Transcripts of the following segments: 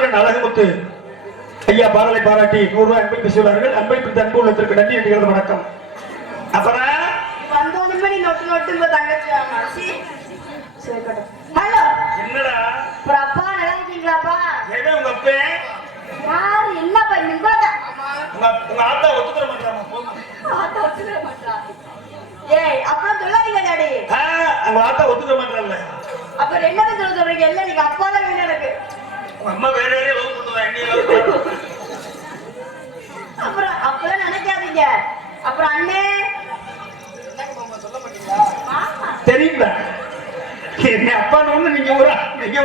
மாவீரன் அழகுமுத்து ஐயா பாடலை பாராட்டி 100 ரூபாய் அன்பை பேசியுள்ளார்கள். அன்பை பிடித்த அன்பு உள்ளத்திற்கு நன்றி என்கிறது. வணக்கம். அப்புறம் வந்தோன்னு நொட்டு நொட்டு தங்கச்சி. ஹலோ என்னடா அப்பா நல்லா இருக்கீங்களாப்பா? எங்க உங்க அப்பே யாரு என்னப்பா நீங்க உங்க ஆத்தா ஒத்துக்கிற மாட்டாமா? ஆத்தா ஒத்துக்கிற மாட்டா? ஏய் அப்புறம் சொல்லாதீங்க டாடி. உங்க ஆத்தா ஒத்துக்கிற மாட்டாங்கல்ல. அப்புறம் என்னன்னு சொல்றீங்க? இல்ல நீங்க அப்பா தான் வேணும் எனக்கு. அம்மா வேற யாரையும் லவ் பண்ணுவா என்ன? அப்புறம் அப்பலாம் நினைக்காதீங்க. அப்புறம் அண்ணே சொல்ல மாட்டீங்களா? தெரியுங்களா என்ன அப்பான்னு ஒண்ணு நீங்க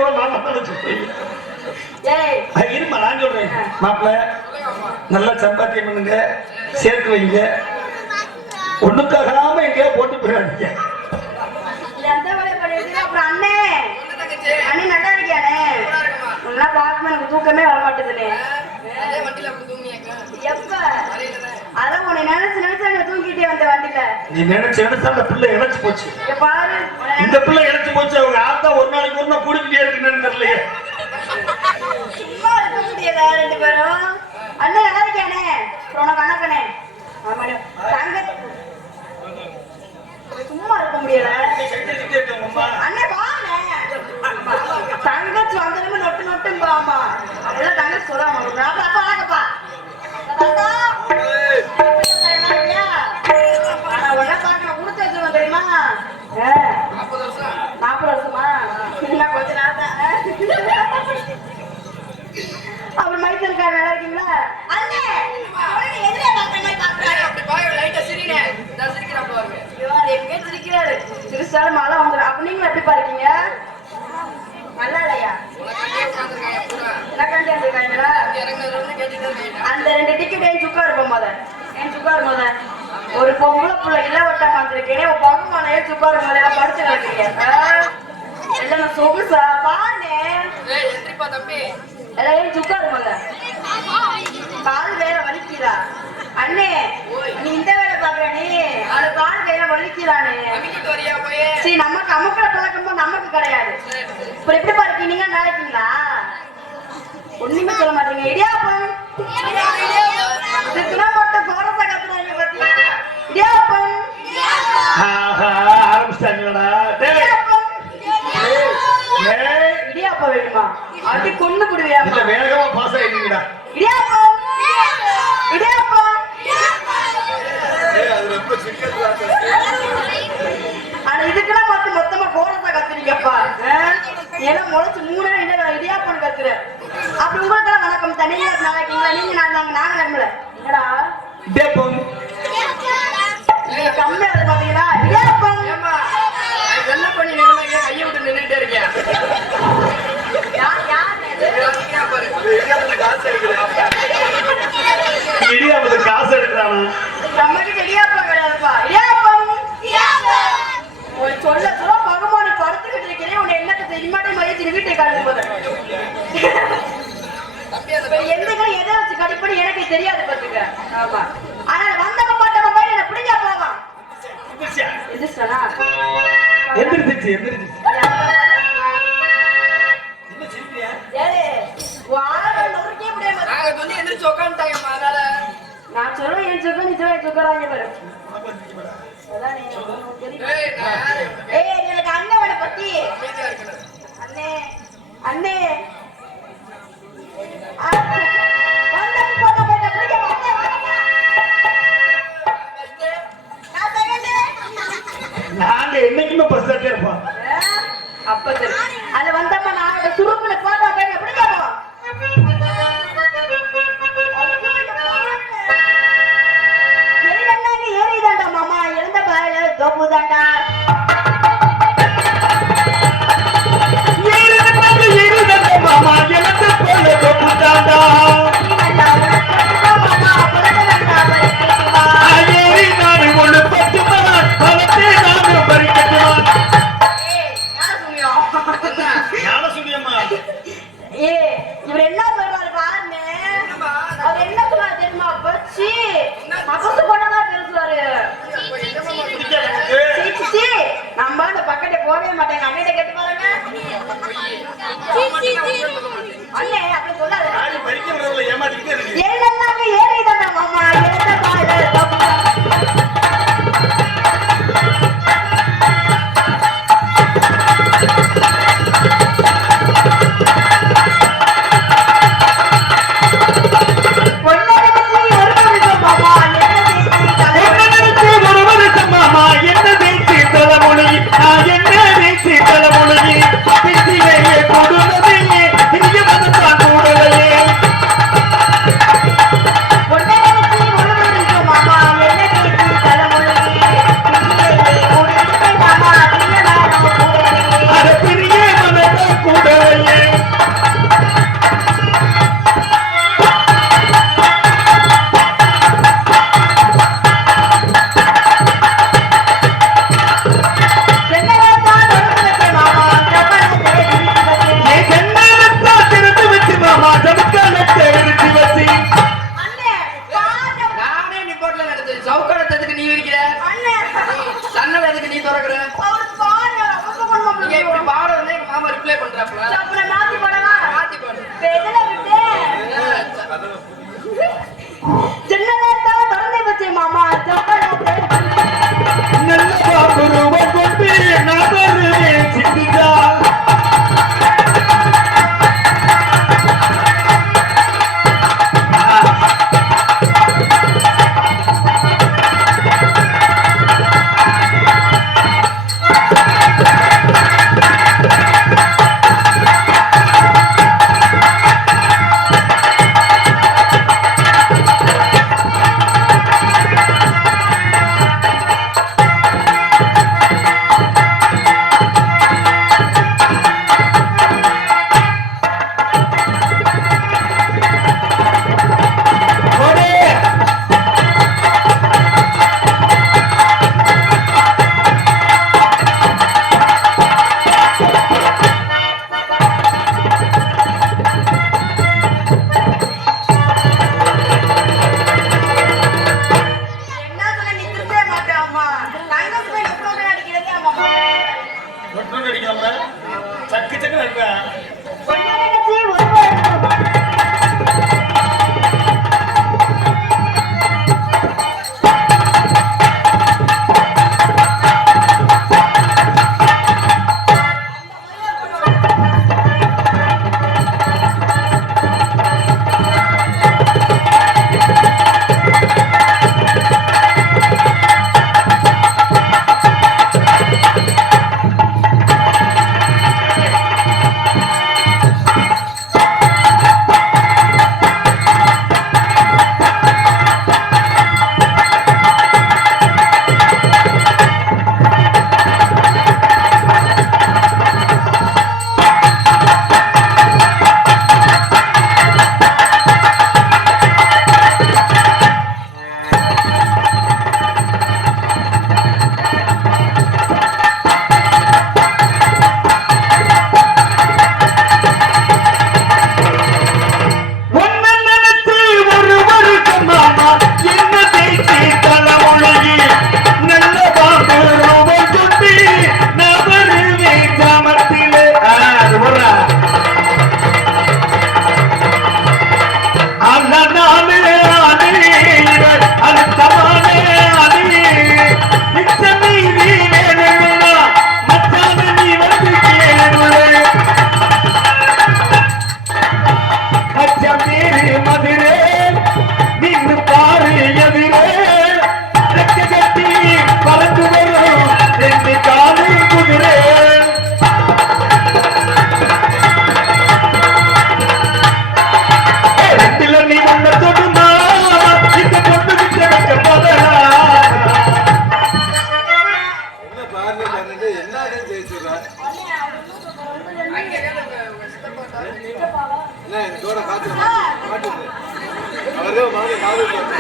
ஒரு மாமா தான் சொல்றீங்க. ஏய் இருமா நான் சொல்றேன். மாப்பிள்ள நல்லா சம்பாத்தியம் பண்ணுங்க, சேர்த்து வைங்க, ஒண்ணுக்காகாம எங்கேயோ போட்டு போயிடாதீங்க. எந்த வேலையை பண்ணிட்டு அப்புறம் அண்ணே அண்ணே நல்லா இருக்கியானே? நல்லா பார்க்கணும், எனக்கு தூக்கமே வர மாட்டேதுனே. எப்ப அதான் உன்னை நினைச்சு நினைச்சு தூங்கிட்டே வந்த வண்டியில. நீ நினைச்சு நினைச்சா அந்த பிள்ளை இழைச்சு போச்சு. பாரு இந்த பிள்ளை இழைச்சு போச்சு. அவங்க ஆத்தா ஒரு நாளைக்கு ஒரு நாள் கூடிக்கிட்டே இருக்குன்னு தெரியலையே. சும்மா இருக்க முடியல ரெண்டு பேரும். அண்ணே நல்லா இருக்கியானே? உனக்கு அண்ணக்கனே தங்க சும்மா இருக்க முடியல. அண்ணே பாருங்க தங்கச்சி வந்ததுமே நொட்டு நொட்டும் பாமா அதெல்லாம் தங்கச்சி சொல்லுவாங்க. அப்பா வணக்கப்பா உடனே பார்க்க கொடுத்து வச்சுருவோம் தெரியுமா? 40 வருஷமா இன்னும் கொஞ்ச நேரம் தான். அப்புறம் மைசூருக்கார நல்லா இருக்கீங்களா? அண்ணே எதிரே எங்க சிரிக்கிறாரு சிரிச்சாலும் மழை வந்துடும். அப்ப நீங்களும் எப்படி பாருக்கீங்க? நல்லா இல்லையா? அந்த 2 டிக்கெட் என் சுக்கா இருப்போம் போத என் சுக்கா இருக்கும் போத ஒரு பொம்பளை பிள்ளை இல்ல வட்டா பார்த்துருக்கேன். உன் பகமான ஏன் சுக்கா இருக்கும் போத எல்லாம் படிச்சு வைக்கிறீங்க. எல்லாம் சொகுசா பாருங்க எல்லாம் ஏன் சுக்கா இருக்கும் போத கால் வேலை வலிக்கிறா. அண்ணே நீ இந்த வேலை பாக்குற நீ அது கால் கையில வலிக்கிறானே. சரி நமக்கு அமுக்கிற பழக்கமும் நமக்கு கிடையாது. இப்ப எப்படி பாருக்கீங்க? நீங்க நினைக்கீங்களா? ஒண்ணுமே சொல்ல மாட்டீங்க. இடியாப்பம் இதுக்குலாம் மட்டும் கோரத்தை கத்துறாங்க பாத்தீங்களா? இடியாப்பம் ஆரம்பிச்சிட்டாங்களா? இடியாப்பம் வேணுமா? அப்படி கொண்டு விடுவியா? வேகமா பாஸ் ஆயிட்டீங்கடா. இடியாப்பம் இடியாப்பம் ஆனா இதுக்கெல்லாம் பார்த்து மொத்தமா கோரத்தை கத்துறீங்கப்பா. ஏன்னா முளைச்சு 3 நாள் இடியாப்பம் கத்துற. அப்படி உங்களுக்கெல்லாம் வணக்கம். தனியா நல்லா இருக்கீங்களா? நீங்க நாங்க நம்பல என்னடா இடியாப்பம் நீங்க கம்மியா இருக்கு பாத்தீங்களா? இடியாப்பம் என்ன பண்ணி நிலைமைங்க கையை விட்டு நின்றுட்டே இருக்கேன். இடியாப்பத்துக்கு காசு எடுக்கிறானா? நம்மகிட்ட இடியாப்பம் கிடையாதுப்பா. இடியாப்பம் சொல்ல சொல்ல பகவானை படுத்துக்கிட்டு இருக்கிறேன். உன்னை என்னத்தை இம்மாடி மதிச்சு வீட்டை காணும் போது எந்த எதை வச்சு கடிப்படி எனக்கு தெரியாது பாத்துக்க. ஆமா ஆனா வந்தவங்க பார்த்தவங்க போய் என்ன பிடிச்சா போவான். எந்திரிச்சானா? எந்திரிச்சு நான் சொல்லுவேன் என் சொக்க நீ சொல்ல சொக்கறாங்க பாரு. எனக்கு அண்ணனை பத்தி அண்ணே அண்ணே நாங்க என்னைக்குமே பஸ் தான் இருப்போம். அப்ப சரி அது வந்தப்ப நான் சுருக்குல போட்டா போய் எப்படி கேட்போம்? ஏறிதாண்டா மாமா எழுந்த பாயில தோப்பு தாண்டா மாமா எழுந்த போல தோப்பு தாண்டா ஒண்ணு பட்டுமா பலத்தை நானும் பறிக்கட்டுமா? இவர் என்ன சொல்றாரு பாருங்க. அவர் என்ன சொல்றாரு தெரியுமா? பச்சி மகசு கொண்டதா பேசுவாரு. நம்ம அந்த பக்கத்தை போடவே மாட்டேங்க. அண்ணே கேட்டு பாருங்க. அண்ணே அப்படி சொல்லாத. ஆடி பறிக்க விடுறதுல ஏமாத்திக்கிட்டே இருக்கு. ஏழெல்லாம் ஏறிதானே மாமா, ஏழ பாரு தப்பு.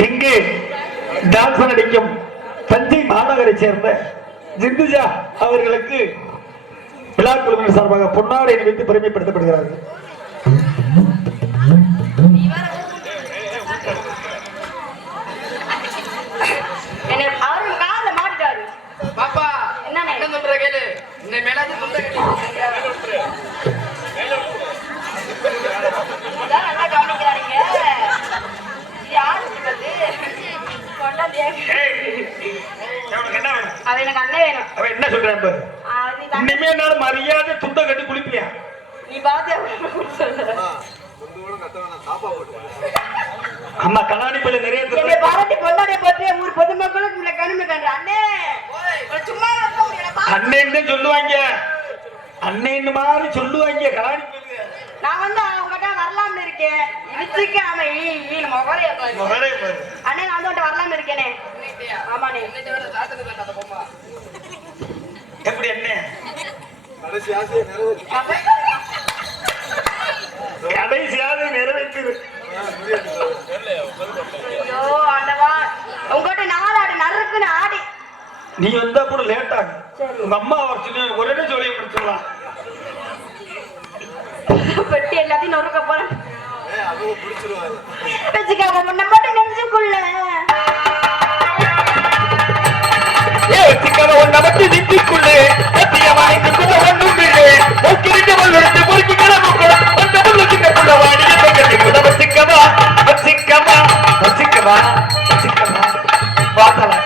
இங்கே டான்ஸ் நடிக்கும் தஞ்சை மாநகரை சேர்ந்த ஜிந்துஜா அவர்களுக்கு விழா குழுவினர் சார்பாக பொன்னாடை அணிவித்து பெருமைப்படுத்தப்படுகிறார்கள். பாப்பா என்ன சொல்ற கேளு, இந்த மேல சொல்றேன் பாரு. இனிமே என்னால மரியாதை துண்டை கட்டி குளிப்பியா? நீ பாத்தியா சொல்லு. அம்மா கண்ணாடி பையில நிறைய என்னை பாராட்டி பொண்டாடிய பற்றி ஊர் பொதுமக்களுக்கு உள்ள கனிமை கண்டு அண்ணே சும்மா இருக்க முடியல. அண்ணன்னு சொல்லுவாங்க, அண்ணன்னு மாதிரி சொல்லுவாங்க கண்ணாடி பையில. நான் வந்து அவங்ககிட்ட வரலாம்னு இருக்கேன். இதுக்கு அவன் முகரே பாரு. அண்ணே நான் வந்து வரலாம்னு இருக்கேனே. ஆமாண்ணே. எப்படி அண்ணே? கடைசியாக நிறைவேற்று. ஐயோ ஆண்டவா, உங்ககிட்ட நாளாடு நறுக்குன்னு ஆடி. நீ வந்தா கூட லேட் ஆகும். உங்க அம்மா வர சொல்லி ஒரே சொல்லி முடிச்சிடலாம். பெட்டி எல்லாத்தையும் நொறுக்க போறேன். வச்சுக்காம முன்ன மட்டும் நெஞ்சுக்குள்ள ஒன்ன மட்டும் நெஞ்சுக்குள்ளே சத்தியமாய்க்குள்ள ஒன்றும் இல்லை. வச்சுக்கவா வச்சுக்கவா வச்சுக்கவா வச்சுக்கவா பார்த்தலாம்.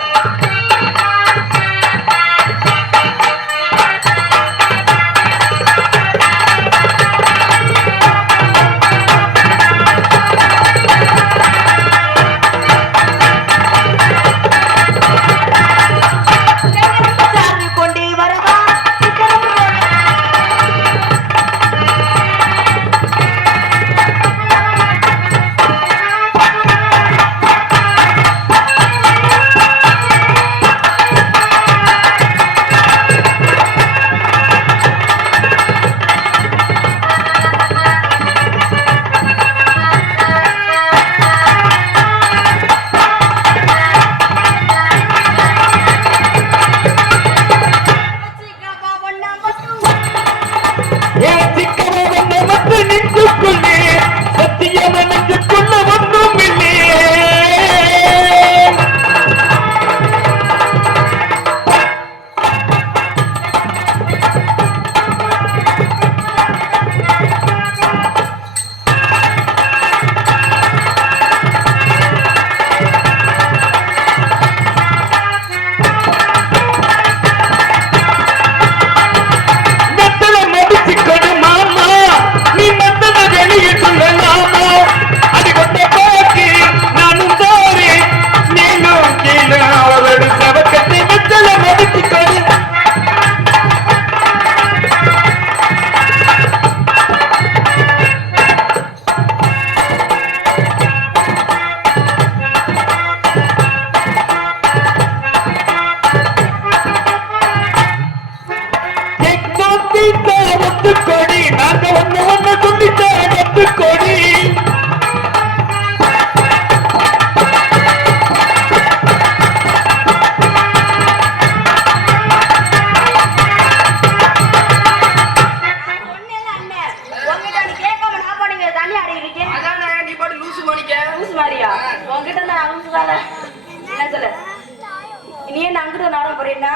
நீ என்ன அங்கிட்டு நாடகம் போறீன்னா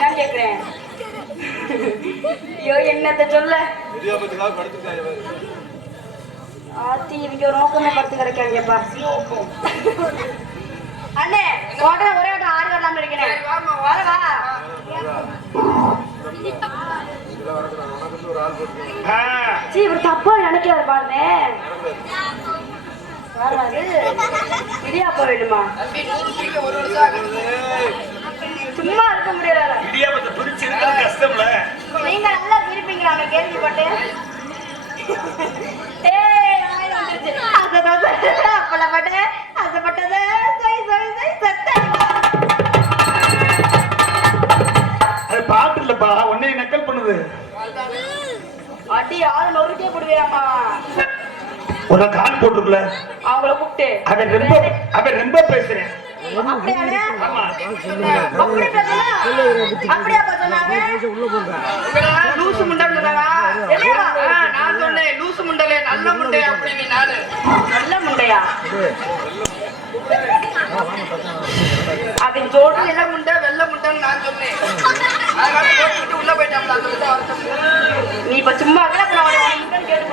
நான் கேக்குறேன். ஐயோ என்னத்த சொல்ல ஆத்தி இவங்க நோக்கமே படுத்து கிடைக்காங்கப்பா. அண்ணே உடனே ஒரே வட்டம் ஆடி வரலாம்னு இருக்கிறேன். வரவா சீ இவர் தப்பா நினைக்கிறாரு பாருங்க. வராது இடியாப்பா வேணுமா? சும்மா இருக்க முடியாது. இடியாப்பத்தை பிரிச்சு இருக்கிறது கஷ்டம்ல. நீங்க நல்லா பிரிப்பீங்களா நான் கேள்விப்பட்டேன். பாட்டு இல்லப்பா உன்னை நக்கல் பண்ணுது. அடி ஆளு நொறுக்கே போடுவியாமா? ஒரு கால் போட்டுருக்கல அவங்கள கூப்பிட்டு அவன் ரொம்ப பேசுறேன். லூசு முண்டல் நான் சொன்னேன். லூசு முண்டலே நல்ல முண்டை அப்படின்னு நானு. நல்ல முண்டையா? அதன் சொல்ற நல்ல முண்டை வெள்ள முண்டைன்னு நான் சொன்னேன். அதனால உள்ள போயிட்டாங்க. நீ இப்ப சும்மா முண்டை கேட்டு